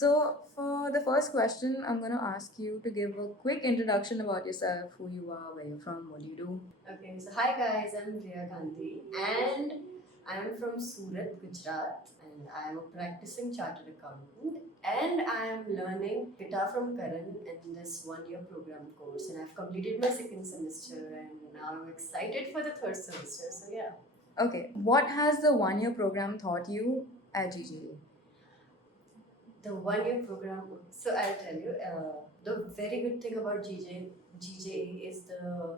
So, for the first question, I'm going to ask you to give a quick introduction about yourself, who you are, where you're from, what do you do. Okay, so hi guys, I'm Riya and I'm from Surat, Gujarat, and I'm a practicing chartered accountant. And I'm learning guitar from Karan in this 1 year program course, and I've completed my second semester, and now I'm excited for the third semester. So yeah. Okay, what has the 1 year program taught you at GGA? The 1 year program. So I'll tell you, the very good thing about GJA is the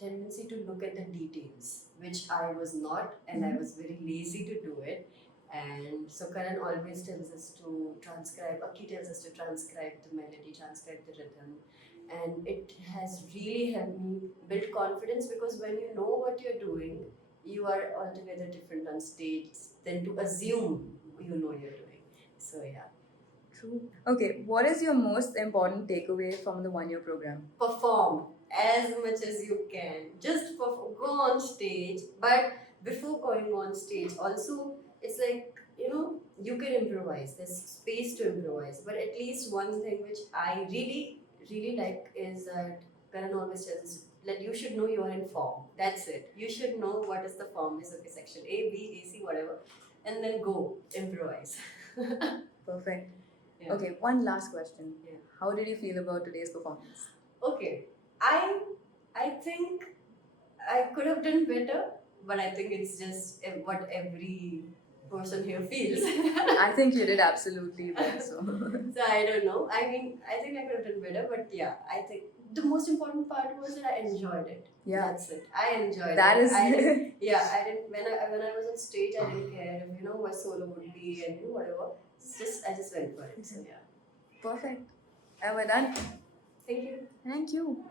tendency to look at the details, which I was not, and I was very lazy to do it. And so Karan always tells us to transcribe, Aki tells us to transcribe the melody, transcribe the rhythm. And it has really helped me build confidence, because when you know what you're doing, you are altogether different on stage than to assume you know you're doing. So yeah. True. Okay, what is your most important takeaway from the 1 year program? Perform as much as you can. Just go on stage, but before going on stage, also it's like, you can improvise. There's space to improvise. But at least one thing which I really, really like is that Karan always tells us that you should know you are in form. That's it. You should know what is the form is. Okay, section A, B, A, C, whatever, and then go improvise. Perfect. Yeah. Okay, one last question. Yeah. How did you feel about today's performance? Okay, I think I could have done better, but I think it's just what every person here feels. I think you did absolutely well. So, So I don't know. I mean, I think I could have done better, but yeah, I think the most important part was that I enjoyed it. yeah, That's it. I enjoyed that it. is. I didn't, yeah, I didn't. When I was on stage, I didn't care if my solo would be and whatever. I just went for it. So yeah. Perfect. And we're done. Thank you. Thank you.